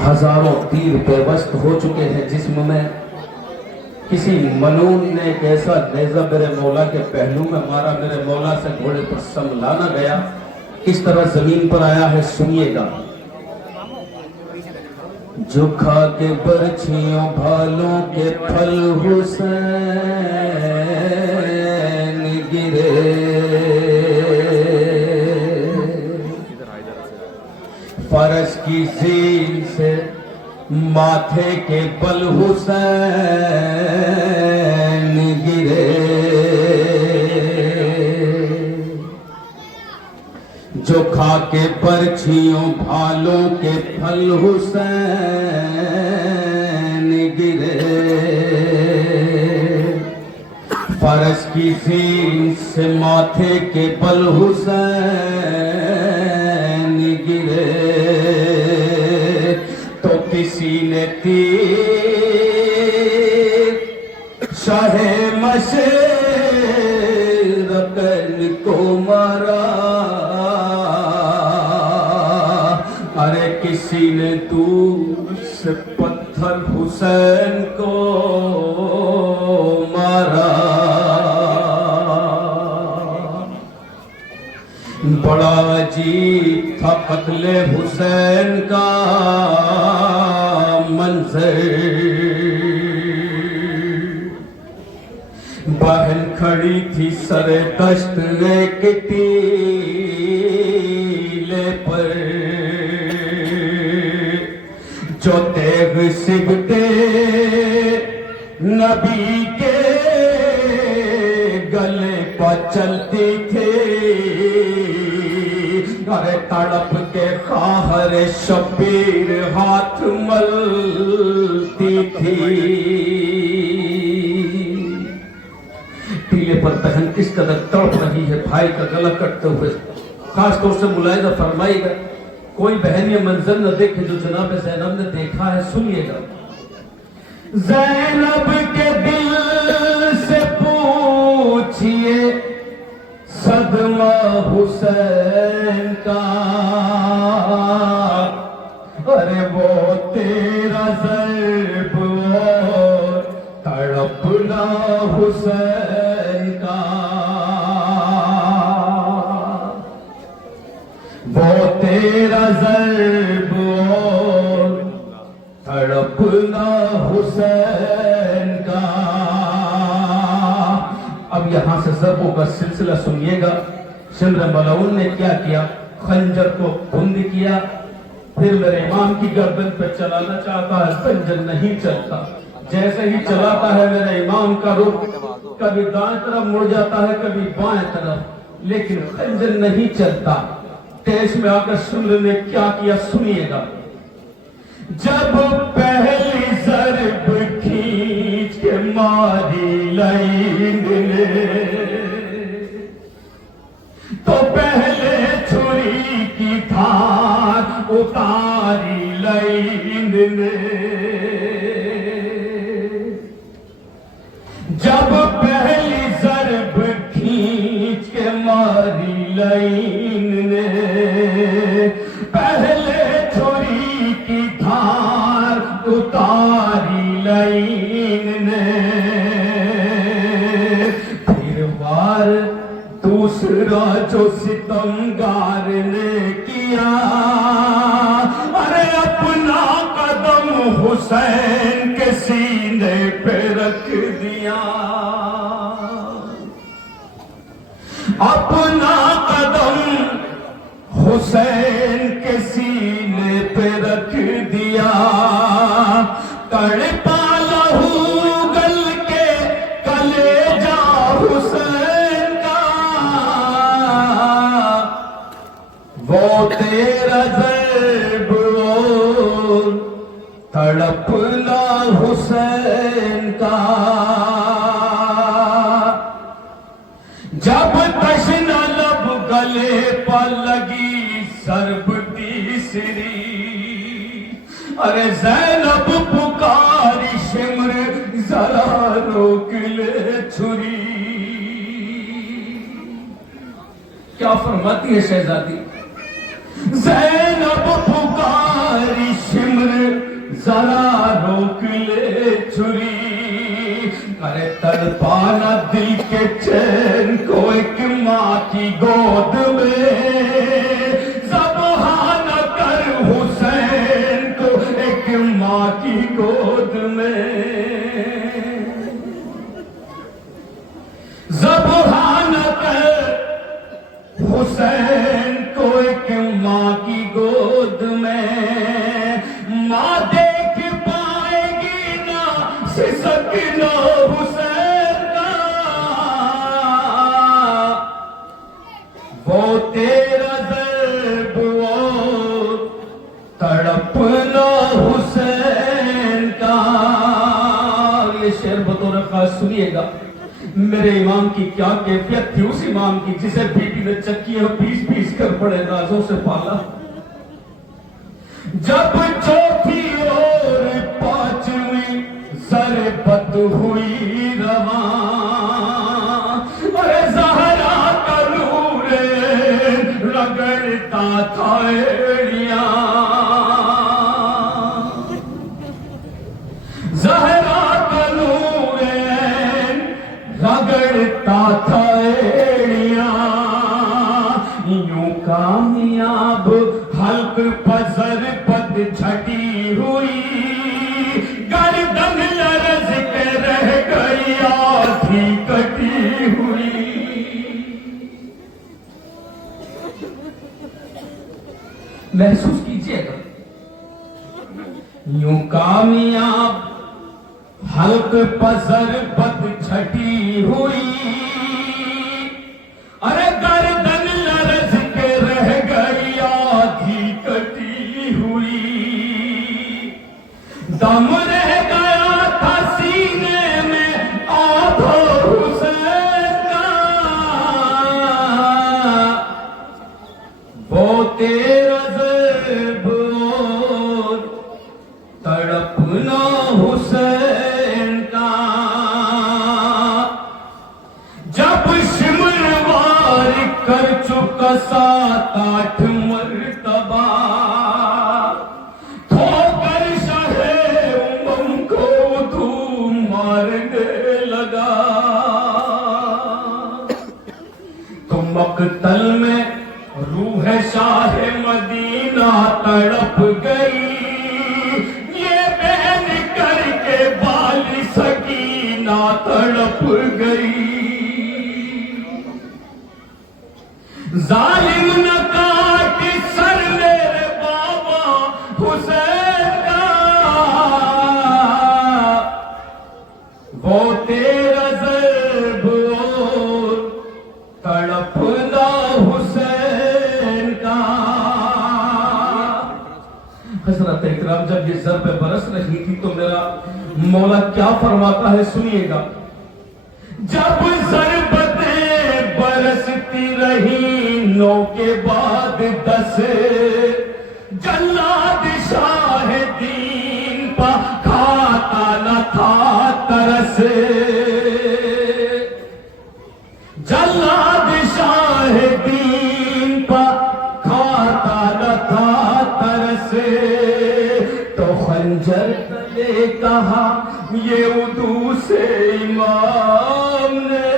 हजारों तीर बेबस्त हो चुके हैं जिस्म में। किसी मलून ने एक ऐसा नेज़ा मेरे मौला के पहलू में मारा, मेरे मौला से घोड़े पर संभला ना गया। किस तरह जमीन पर आया है सुनिएगा। जो खा के बरछियों भालों के फल हुसैन गिरे, फरस की ज़ीन से माथे के बल हुसैन गिरे। जो खा के बरछियों भालों के फल हुसैन गिरे, फरस की ज़ीन से माथे के बल हुसैन गिरे। तो किसी ने तीर शाहे मशरक़न को मारा, अरे किसी ने दूर से पत्थर हुसैन को मारा। बड़ा अजीब था कत्ले हुसैन का मंजर। बहन खड़ी थी सरे दश्त एक टीले पर, जो तेग सिबते नबी के गले पर चलती थी। अरे तड़प के खाहर शबीर हाथ मलती थी। टीले पर बहन किस कदर तड़प रही है भाई का गला कटते हुए। खासतौर से मुलाहिजा फरमाइएगा, कोई बहन ये मंजर न देखे जो जनाब ज़ैनब ने देखा है। सुनिएगा। ज़ैनब के दिल से पूछिए सदमा हुसैन का, अरे वो तेरा ज़र्ब और तड़पना हुसैन का। वो तेरा ज़र्ब और तड़पना हुसैन का। अब यहां से ज़र्बों का सिलसिला सुनिएगा। शिम्र मलऊन ने क्या किया, खंजर को बंद किया, फिर मेरे इमाम की गर्दन पर चलाना चाहता है, खंजर नहीं चलता। जैसे ही चलाता है मेरे इमाम का रुख कभी दाएं तरफ मुड़ जाता है, कभी बाएं तरफ, लेकिन खंजर नहीं चलता। तेज में आकर शिम्र ने क्या किया सुनिएगा। जब पहली ज़र्ब खींच के मारी लाइन ने, तो पहले छुरी की धार उतारी लाइन ने। जब पहली ज़र्ब खींच के मारी लाइन ने, पहले छुरी की धार उतारी लाइन ने। फिर वार दूसरा जो सितमगार ने किया, अरे अपना कदम हुसैन के सीने पे रख दिया। अपना कदम हुसैन के सीने पे रख दिया। तड़पा लहू गल के कलेजा हुसैन का, वो तेरा ज़र्ब और तड़पना हुसैन का। जब तशना लब गले पर लगी ज़र्ब तीसरी, अरे ज़ैनब पुकारी शिम्र जरा रोक ले छुरी। क्या फरमाती है शहजादी। ज़ैनब पुकारी शिम्र जरा रोक ले छुरी, अरे तड़पाना दिल के चैन को एक माँ की गोद में, ज़बह न कर हुसैन को एक माँ की गोद में, ज़बह न कर हुसैन को एक माँ की गोद में, माँ देख पाएगी ना सिसकना हुसैन का, वो तेरा दर्द वो तड़पना हुसैन का। ये शेर बतौर खास सुनिएगा। मेरे इमाम की क्या कैफियत थी, उस इमाम की जिसे बीबी ने चक्कियां पीस पीस कर बड़े राजों से पाला। जब चौथी और पांचवी ज़रबत हुई रवा, अरे ज़हरा का नूर रगड़ता था एड़ियां, ज़हरा का नूर रगड़ता था एड़ियां, यूं कामयाब हल्क पजर पद छटी हुई, गर्दन लरज़ के रह गई आधी कटी हुई। महसूस कीजिएगा, यूं कामयाब हल्क पजर पद छटी हुई, अरे गर्दन लरज़ के रह गई आधी कटी हुई, दम रह गया था सीने में आधा हुसैन का, वो तेरा ज़र्ब और तड़पना हुसैन का। जब शिमरवार कर चुका 7-8 मर्तबा, ठोकर शाहे उमम को धूम मारने लगा, तो मक्तल में रूह शाह मदीना तड़प गई, ये बहन करके बाली सकीना तड़प गई। जालिम न काट सर मेरे बाबा हुसैन का, वो तेरा ज़र्ब और तड़पना हुसैन का। हज़रत इकराम जब ये ज़र्ब बरस रही थी तो मेरा मौला क्या फरमाता है, सुनिएगा। जब ज़रबतें बरसती रही 9 के बाद 10, जल्लाद शाह दीन पा खाता न था तरस, जल्लाद शाह दीन पा खाता न था तरस, तो खंजर तले कहा ये उदू से इमाम ने,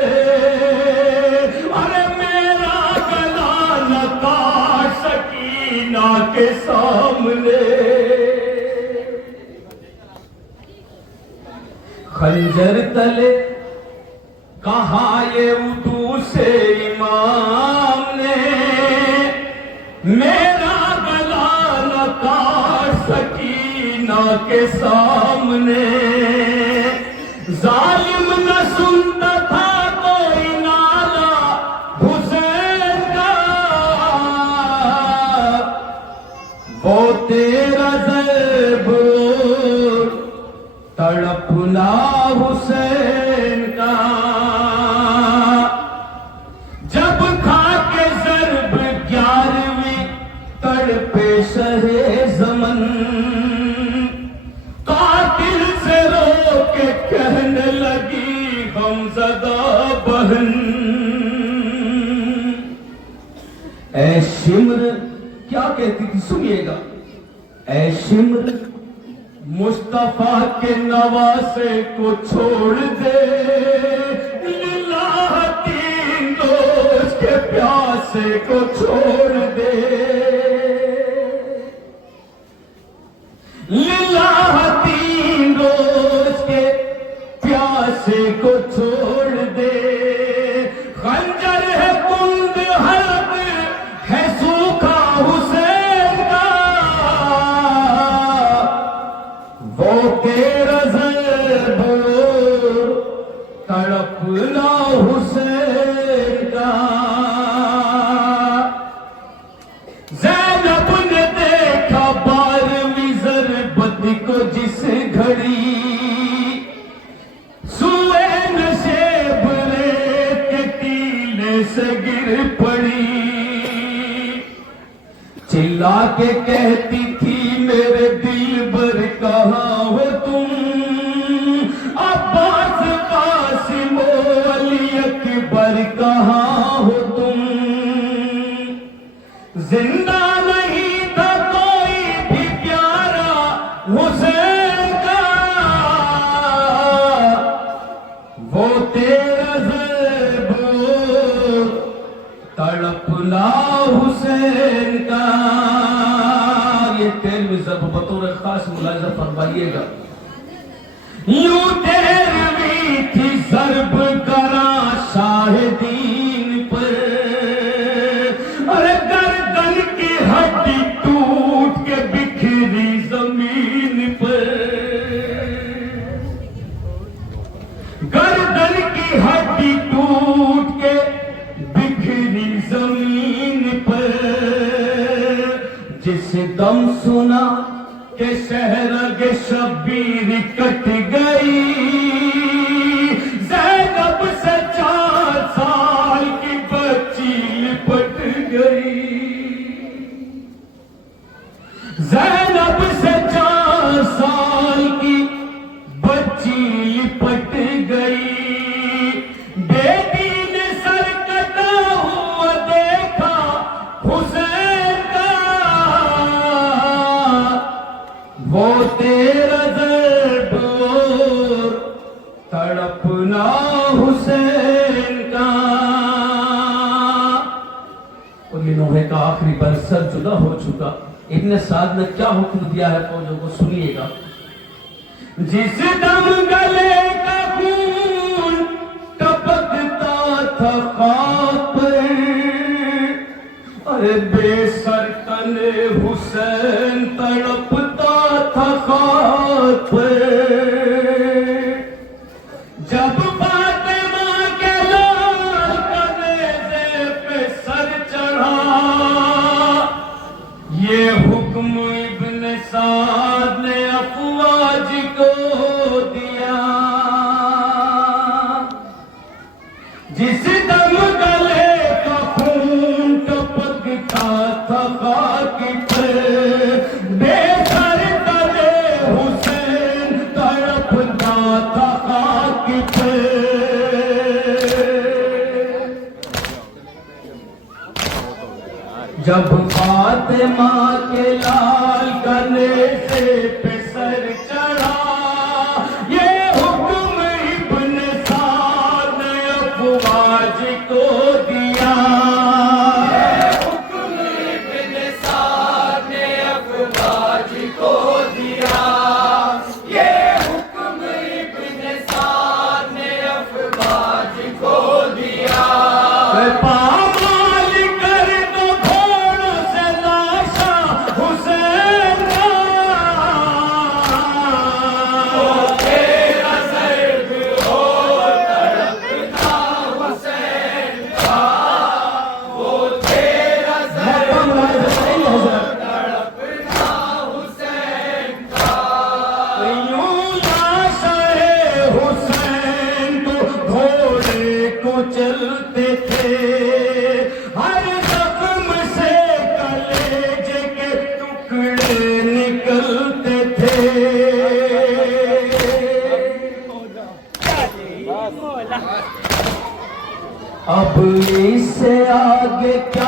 अरे मेरा गला न काट सकीना के सामने, खंजर तले कहा ये उदू से इमाम ने, मेरा गला न काट सकीना के सामने, जालिम न सुनता था कोई नाला हुसैन का, वो तेरा ज़र्ब तड़पना हुसैन का। जब खा के ज़र्ब 11वीं तड़पे शहे ज़मन, कातिल से रो के कहने लगी गमज़दा बहन, ऐ शिम्र क्या कहती थी, सुनिएगा। ऐ शिम्र मुस्तफा के नवासे को छोड़ दे, लिल्लाह तीन रोज के प्यासे को छोड़ दे, लिल्लाह तीन रोज के प्यासे को छोड़ दे। खंजर है कुंद हल्क है सूखा हुसैन का, वो तेरा ज़र्ब तड़पना हुसैन का। ज़ैनब ने देखा 12वीं ज़रबत को जिस घड़ी, सुए नशेब रेत के टीले से गिर पड़ी, चिल्ला के कहती थी मेरे दिलबर कहाँ हो तुम, अब्बास कासिम अली अकबर कहाँ हो तुम। जिंदा नहीं था कोई भी प्यारा हुसैन का, वो तेरा ज़र्ब तड़पना हुसैन का। ये 13वीं ज़रब बतौर खास मुलाहिज़ा फरमाइएगा। यूं 13वीं थी ज़रब करा शाहिदीन पर, अरे गर्दन की हड्डी टूट के बिखरी जमीन पर, गर्दन की हड्डी टूट के बिखरी जमीन पर। जिस दम सुना के शहरगे शब्बीर कट गई, ज़ैनब से 4 साल की बच्ची लिपट गई, ज़ैनब से 4 साल की बच्ची लिपट गई। बेटी ने सर कटा हुआ देखा हुसैन का, वो तेरा ज़र्ब तड़पना हुसैन का। उन नोहे का आखिरी बरसर जुदा हो चुका। इब्न साद ने क्या हुक्म दिया है फौजों को, सुनिएगा। जिस दम गले का खून टपकता था खाक पर, अरे बेसर तने हुसैन तड़पता था खाक पर। जब फातिमा के लाल कनेज़े पे सर चढ़ा, ये हुक्म इब्न साद ने अफवाज को दिया। जिस दम गले का खून टपकता था खाक पे, बेसर तले हुसैन तड़पता था खाक पे। जब फातिमा के लाल कनेज़े पे सर चढ़ा, ये हुक्म इब्न साद ने अफवाज को दिया। ये हुक्म इब्न साद ने अफवाज को दिया। ये हुक्म इब्न साद ने अफवाज को दिया। चलते थे हर जख्म से कलेजे के टुकड़े निकलते थे। अब इससे आगे क्या